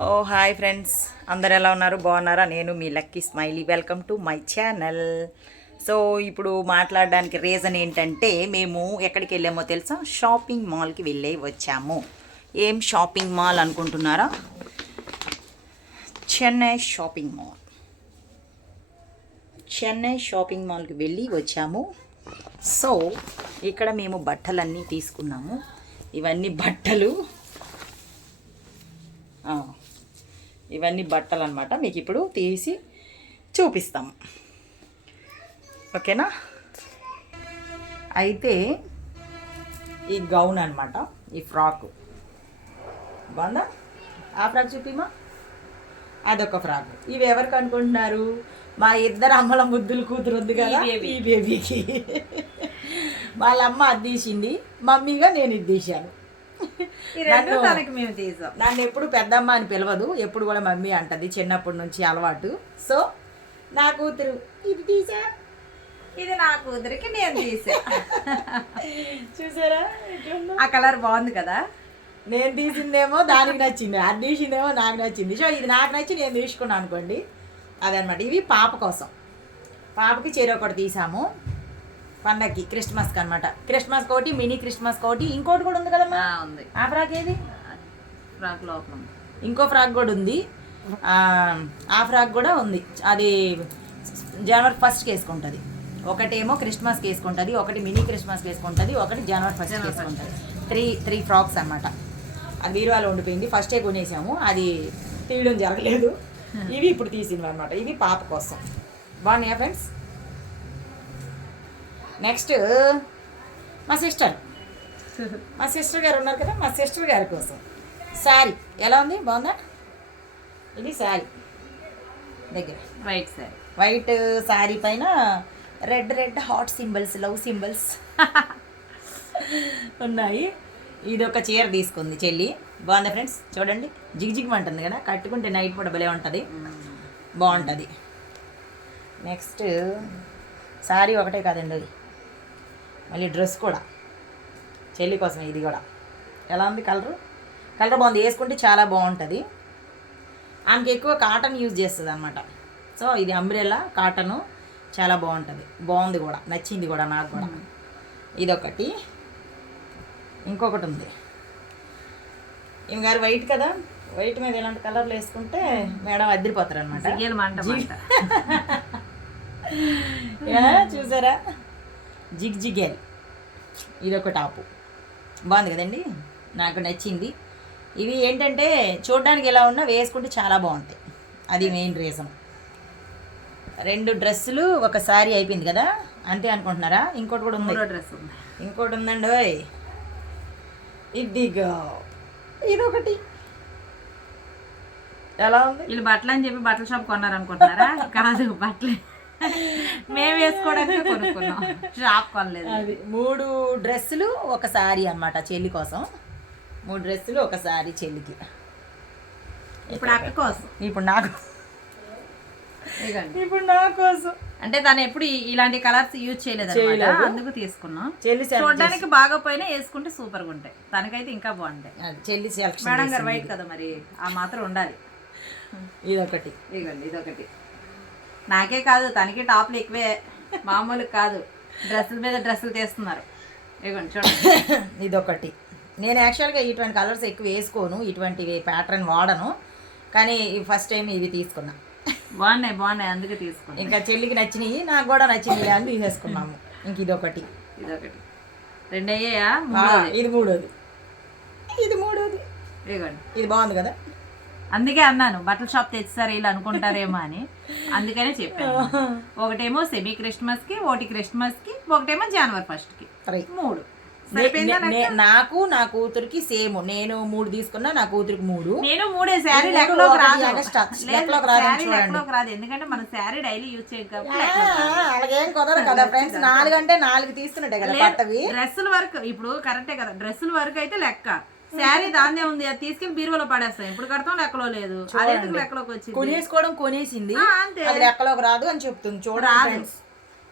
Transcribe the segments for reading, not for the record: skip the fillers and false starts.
ఓ hi friends, అందరు ఎలా ఉన్నారు? బాగున్నారా? నేను మీ Lucky Smiley. Welcome to my channel. So ఇప్పుడు మాట్లాడడానికి రీజన్ ఏంటంటే, మేము ఎక్కడికి వెళ్ళామో తెలుసా? షాపింగ్ మాల్కి వెళ్ళి వచ్చాము. ఏం షాపింగ్ మాల్ అనుకుంటున్నారా? Chennai shopping mall. Chennai shopping మాల్కి వెళ్ళి వచ్చాము. సో ఇక్కడ మేము బట్టలన్నీ తీసుకున్నాము. ఇవన్నీ బట్టలు ఇవన్నీ బట్టలు అనమాట. మీకు ఇప్పుడు తీసి చూపిస్తాము, ఓకేనా? అయితే ఈ గౌన్ అనమాట, ఈ ఫ్రాక్ బాగుందా? ఆ ఫ్రాక్ చూపిమా, అదొక ఫ్రాక్. ఇవి ఎవరికి అనుకుంటున్నారు? మా ఇద్దరు అమ్మల ముద్దులు కూతురు ఉంది కదా, ఈ బేబీకి. వాళ్ళ అమ్మ అది తీసింది, మమ్మీగా నేను ఇది తీశాను. నన్ను ఎప్పుడు పెద్దమ్మ అని పిలవదు, ఎప్పుడు కూడా మమ్మీ అంటది, చిన్నప్పటి నుంచి అలవాటు. సో నా కూతురు ఇది తీసా, ఇది నా కూతురికి నేను తీసా. చూసారా? ఆ కలర్ బాగుంది కదా. నేను తీసిందేమో దానికి నచ్చింది, అది తీసిందేమో నాకు నచ్చింది. సో ఇది నాకు నచ్చి నేను తీసుకున్నాను అనుకోండి, అదనమాట. ఇవి పాప కోసం, పాపకి చెరొకటి తీసాము పండగకి, క్రిస్మస్కి అనమాట. క్రిస్మస్ ఒకటి, మినీ క్రిస్మస్ ఒకటి, ఇంకోటి కూడా ఉంది కదమ్మా. ఉంది. ఆ ఫ్రాక్ ఏది? ఫ్రాక్ లోపల ఇంకో ఫ్రాక్ కూడా ఉంది. ఆ ఫ్రాక్ కూడా ఉంది. అది జనవరి 1st వేసుకుంటుంది. ఒకటేమో క్రిస్మస్కి వేసుకుంటుంది, ఒకటి మినీ క్రిస్మస్కి వేసుకుంటుంది, ఒకటి జనవరి 1st వేసుకుంటుంది. త్రీ ఫ్రాక్స్ అనమాట. అది బీరువాలో ఉండిపోయింది, ఫస్టే కొనేసాము, అది తీయడం జరగలేదు. ఇవి ఇప్పుడు తీసినవి అనమాట. ఇవి పాప కోసం. బాగున్నాయా ఫ్రెండ్స్? నెక్స్ట్ మా సిస్టర్ గారు ఉన్నారు కదా, మా సిస్టర్ గారి కోసం శారీ ఎలా ఉంది? బాగుందా? ఇది శారీ దగ్గర వైట్ శారీ పైన red heart symbols, love symbols ఉన్నాయి. ఇది ఒక చీర తీసుకుంది చెల్లి, బాగుందా ఫ్రెండ్స్? చూడండి, జిగ్మంటుంది కదా, కట్టుకుంటే నైట్ పూట భలే ఉంటుంది, బాగుంటుంది. నెక్స్ట్ శారీ ఒకటే కాదండి, మళ్ళీ డ్రెస్ కూడా చెల్లి కోసం. ఇది కూడా ఎలా ఉంది? కలర్ బాగుంది, వేసుకుంటే చాలా బాగుంటుంది. ఆమెకి ఎక్కువ కాటన్ యూజ్ చేస్తుంది అనమాట. సో ఇది అంబ్రెల్లా కాటను, చాలా బాగుంటుంది, బాగుంది కూడా, నచ్చింది కూడా నాకు కూడా. ఇదొకటి. ఇంకొకటి ఉంది, ఈమె గారు వైట్ కదా, వైట్ మీద ఇలాంటి కలర్లు వేసుకుంటే మేడం అద్దరిపోతారు అనమాట. చూసారా? జిగేల్. ఇదొక టాపు, బాగుంది కదండి, నాకు నచ్చింది. ఇవి ఏంటంటే చూడడానికి ఎలా ఉన్నా వేసుకుంటే చాలా బాగుంటాయి, అది మెయిన్ రీజన్. 2 డ్రెస్సులు ఒక శారీ అయిపోయింది కదా, అంతే అనుకుంటున్నారా? ఇంకోటి కూడా ఉంది, ఇంకోటి ఉందండి. ఓయ్ ఇదిగో, ఇదొకటి. ఎలా ఉంది? వీళ్ళు బట్టలు అని చెప్పి బట్టల షాప్ కొన్నారనుకుంటున్నారా? కాదు, బట్టలే మేము వేసుకోవడానికి కొనుక్కున్నాం, షాప్ కొనలేదు. అది 3 డ్రెస్సులు ఒక శారీ అనమాట చెల్లి కోసం. 3 డ్రెస్సులు ఒక శారీ చెల్లికి. ఇప్పుడు అక్క కోసం, ఇప్పుడు నా కోసం. అంటే తను ఎప్పుడు ఇలాంటి కలర్స్ యూజ్ చేయలేదు, అందుకు తీసుకున్నాం. చెల్లి చూడడానికి బాగా పోయినా వేసుకుంటే సూపర్గా ఉంటాయి, తనకైతే ఇంకా బాగుంటాయి. చెల్లి సెలక్షన్. మేడం గారు వైట్ కదా, మరి ఆ మాత్రం ఉండాలి. ఇదొకటి, ఇదొకటి. నాకే కాదు, తనకి టాప్లు ఎక్కువే, మామూలు కాదు. డ్రెస్సుల మీద డ్రెస్సులు తీస్తున్నారు. ఇవ్వండి చూడండి. ఇదొకటి. నేను యాక్చువల్గా ఇటువంటి కలర్స్ ఎక్కువ వేసుకోను, ఇటువంటివి ప్యాటర్న్ వాడను, కానీ ఫస్ట్ టైం ఇవి తీసుకున్నా. బాగున్నాయి అందుకే తీసుకున్నాం. ఇంకా చెల్లికి నచ్చినాయి, నాకు కూడా నచ్చినాయి అని తీసేసుకున్నాము. ఇంక ఇదొకటి. 2 అయ్యాయా? ఇది మూడోది. ఇది బాగుంది కదా, అందుకే అన్నాను బట్టల షాప్ తెచ్చారు వీళ్ళు అనుకుంటారేమో అని, అందుకనే చెప్పాను. ఒకటేమో సెమీ క్రిస్మస్కి, ఒకటి క్రిస్మస్కి, ఒకటేమో జనవరి 1st. 3 నాకు నా కూతురికి సేమ్. నేను 3 తీసుకున్నా, నా కూతురికి 3. నేను 3 శారీ లెక్కలోకి రాదు, ఎందుకంటే మన శారీ డైలీ యూజ్ చేయం. అలాగేం కుదరదు కదా ఫ్రెండ్స్, 4 అంటే 4 తీస్తున్నట్టే కదా పట్టవి. డ్రెస్సుల వరకు ఇప్పుడు కరెక్టే కదా, డ్రెస్సుల వరకు అయితే లెక్క, శారీ దాన్నే ఉంది, అది తీసుకెళ్లి బీరువాలో పడేస్తాం. ఇప్పుడు కడతాం లెక్కలో లేదు, అదే లెక్కలోకి వచ్చింది. కొనేసుకోవడం కొనేసింది, అది లెక్కలోకి రాదు అని చెప్తుంది. చూడండి,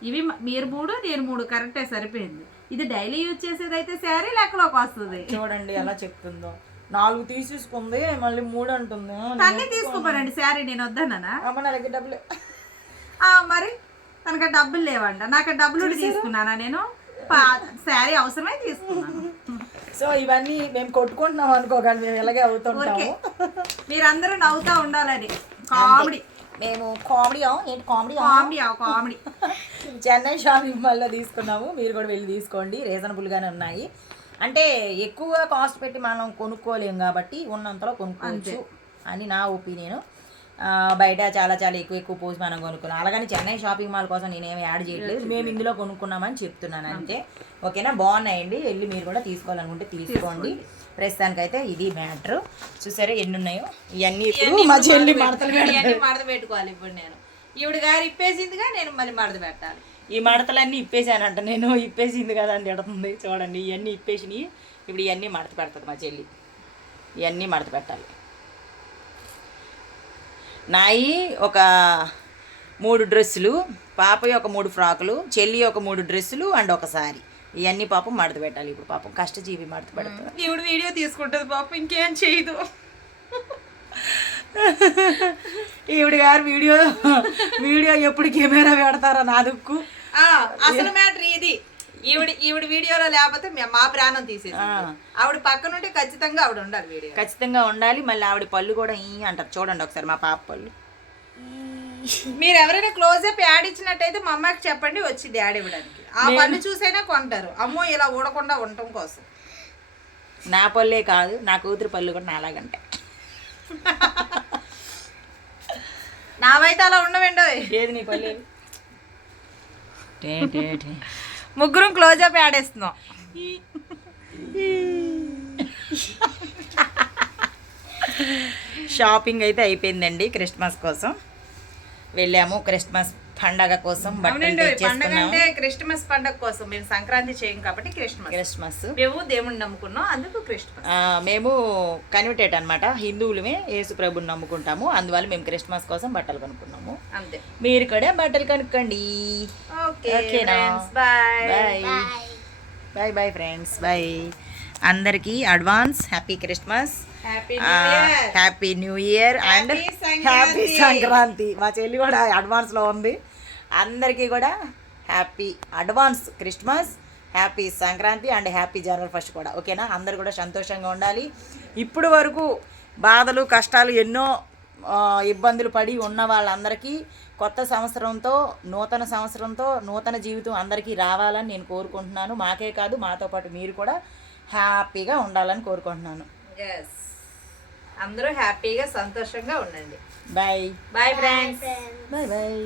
ఇవి మీరు 3 నేను 3 కరెక్టే, సరిపోయింది. ఇది డైలీ యూజ్ చేసేది అయితే శారీ లెక్కలోకి వస్తుంది. చూడండి ఎలా చెప్తుందో. 4 తీసేసుకుంది మళ్ళీ 3 అంటుంది. అన్నీ తీసుకోపోరండి శారీ, నేను వద్దన్నానా? అమ్మ నా దగ్గర డబ్బులు. మరి తనకు డబ్బులు లేవంట, నాకు డబ్బులు ఉండి తీసుకున్నానా నేను? శారీ అవసరమే తీసుకున్నాను. సో ఇవన్నీ మేము కొట్టుకుంటున్నాం అనుకోకండి, మేము ఇలాగే అవుతుంటాము. మీరందరూ నవ్వుతా ఉండాలని. కామెడీ, మేము కామెడీ ఏంటి కామెడీ కామెడీ. చెన్నై షాపింగ్ మాల్లో తీసుకున్నాము, మీరు కూడా వెళ్ళి తీసుకోండి, రీజనబుల్గానే ఉన్నాయి. అంటే ఎక్కువ కాస్ట్ పెట్టి మనం కొనుక్కోలేము కాబట్టి ఉన్నంతలో కొనుక్కోవచ్చు అని నా ఒపీనియన్. బయట చాలా చాలా ఎక్కువ పోసి మనం కొనుక్కున్నాం. అలాగని చెన్నై షాపింగ్ మాల్ కోసం నేనేమి యాడ్ చేయట్లేదు, మేము ఇందులో కొనుక్కున్నామని చెప్తున్నాను అంతే. ఓకేనా, బాగున్నాయండి, వెళ్ళి మీరు కూడా తీసుకోవాలనుకుంటే తీసుకోండి. ప్రస్తుతానికైతే ఇది మ్యాటర్. చూసారా ఎన్ని ఉన్నాయో, ఇవన్నీ ఇప్పుడు మా చెల్లి మడత పెట్టుకోవాలి. ఇప్పుడు నేను ఈవిడ గారు ఇప్పేసిందిగా, నేను మళ్ళీ మడత పెట్టాలి. ఈ మడతలన్నీ ఇప్పేసానంట, నేను ఇప్పేసింది కదా అని తిడుతుంది. చూడండి ఇవన్నీ ఇప్పేసినాయి, ఇప్పుడు ఇవన్నీ మడత పెడుతుంది మా చెల్లి. ఇవన్నీ మడత పెట్టాలి. నాయి ఒక 3 డ్రెస్సులు, పాపయ్య ఒక 3 ఫ్రాకులు, చెల్లి ఒక 3 డ్రెస్సులు అండ్ ఒక సారీ. ఇవన్నీ పాపం మడత పెట్టాలి. ఇప్పుడు పాపం కష్టజీవి మడత పెడుతుంది. ఈవిడ వీడియో తీసుకుంటుంది పాపం, ఇంకేం చేయదు. ఈవిడ గారు వీడియో ఎప్పుడు కెమెరా పెడతారో నా దుక్కు. అసలు మ్యాటర్ ఇది, ఈవిడ వీడియోలో లేకపోతే మా ప్రాణం తీసేసి. ఆవిడ పక్కన ఉంటే ఖచ్చితంగా ఆవిడ ఉండాలి, వీడియో ఖచ్చితంగా ఉండాలి. మళ్ళీ ఆవిడ పళ్ళు కూడా ఈ అంటారు. చూడండి ఒకసారి మా పాప పళ్ళు. మీరు ఎవరైనా క్లోజ్అప్ యాడ్ ఇచ్చినట్టయితే మా అమ్మాయికి చెప్పండి, వచ్చింది యాడ్ ఇవ్వడానికి. ఆ పళ్ళు చూసైనా కొంటారు, అమ్మో ఇలా ఊడకుండా ఉండటం కోసం. నా పళ్ళే కాదు, నా కూతురు పళ్ళు కూడా నాలాగంటే. నావైతే అలా ఉండవండి. ఏది నీ పళ్ళు? ముగ్గురం క్లోజ్అప్ యాడేస్తున్నాం. షాపింగ్ అయితే అయిపోయిందండి. క్రిస్మస్ కోసం వెళ్ళాము, క్రిస్మస్ పండగ కోసం బట్టలు తెచ్చేసుకున్నాము. క్రిస్మస్ పండగ కోసం మేము సంక్రాంతి చేయం కాబట్టి క్రిస్మస్ మేము దేవుణ్ణి నమ్ముకున్నాం, అందుకు క్రిస్మస్. మేము కన్వర్టెడ్ అనమాట, హిందువులమే, యేసు ప్రభుని నమ్ముకుంటాము, అందువల్ల మేము క్రిస్మస్ కోసం బట్టలు కొనుక్కున్నాము. అంతే, మీరు కూడా బట్టలు కొనుక్కోండి. ఓకేనా, bye bye bye friends, bye. అందరికీ advance happy Christmas, happy New Year and happy Sankranti. మా చెల్లి కూడా అడ్వాన్స్లో ఉంది. అందరికీ కూడా happy advance Christmas, happy Sankranti and happy January 1 కూడా. ఓకేనా, అందరు కూడా సంతోషంగా ఉండాలి. ఇప్పుడు వరకు బాధలు కష్టాలు ఎన్నో ఇబ్బందులు పడి ఉన్న వాళ్ళందరికీ కొత్త సంవత్సరంతో, నూతన సంవత్సరంతో నూతన జీవితం అందరికీ రావాలని నేను కోరుకుంటున్నాను. మాకే కాదు, మాతో పాటు మీరు కూడా హ్యాపీగా ఉండాలని కోరుకుంటున్నాను. అందరూ హ్యాపీగా సంతోషంగా ఉండండి. Bye bye friends, bye bye.